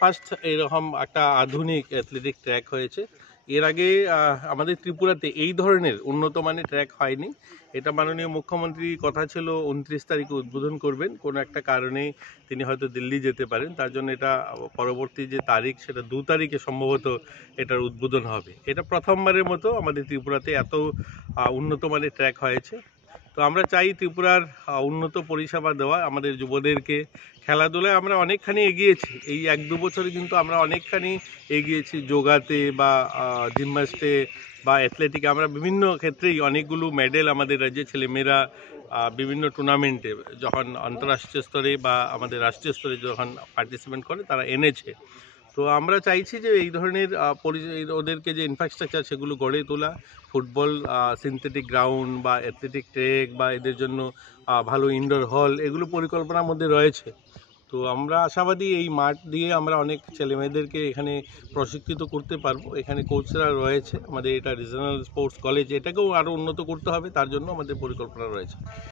First এরকম একটা আধুনিক অ্যাথলেটিক ট্র্যাক হয়েছে। এর আগে আমাদের ত্রিপুরাতে এই ধরনের উন্নত মানের ট্র্যাক হয়নি। এটা মাননীয় মুখ্যমন্ত্রীর কথা ছিল 29 তারিখে উদ্বোধন করবেন। কোনো একটা কারণে তিনি হয়তো দিল্লি যেতে পারেন, তার জন্য এটা পরবর্তী যে তারিখ সেটা 2 তারিখে সম্ভবত এটার উদ্বোধন হবে। এটা প্রথমবারের মতো আমাদের ত্রিপুরাতে এত উন্নত মানের ট্র্যাক হয়েছে। তো আমরা চাই ত্রিপুরার উন্নত পরিষেবা দেওয়া আমাদের যুবদেরকে। খেলাধুলায় আমরা অনেকখানি এগিয়েছি, এই 1-2 বছরে কিন্তু আমরা অনেকখানি এগিয়েছি। যোগাতে বা জিমন্যাস্টে বা অ্যাথলেটিকে আমরা বিভিন্ন ক্ষেত্রেই অনেকগুলো মেডেল আমাদের রাজ্যের ছেলেমেয়েরা বিভিন্ন টুর্নামেন্টে যখন আন্তঃরাষ্ট্রীয় স্তরে বা আমাদের রাষ্ট্রীয় স্তরে যখন পার্টিসিপেট করে তারা এনেছে। তো আমরা চাইছি যে এই ধরনের ওদেরকে যে ইনফ্রাস্ট্রাকচার সেগুলো গড়ে তোলা, ফুটবল সিনথেটিক গ্রাউন্ড বা অ্যাথলেটিক ট্র্যাক বা এদের জন্য ভালো ইনডোর হল, এগুলো পরিকল্পনার মধ্যে রয়েছে। তো আমরা আশাবাদী এই মাঠ দিয়ে আমরা অনেক ছেলেমেয়েদেরকে এখানে প্রশিক্ষিত করতে পারবো। এখানে কোচরা রয়েছে, আমাদের এটা রিজনাল স্পোর্টস কলেজ, এটাকেও আরও উন্নত করতে হবে, তার জন্য আমাদের পরিকল্পনা রয়েছে।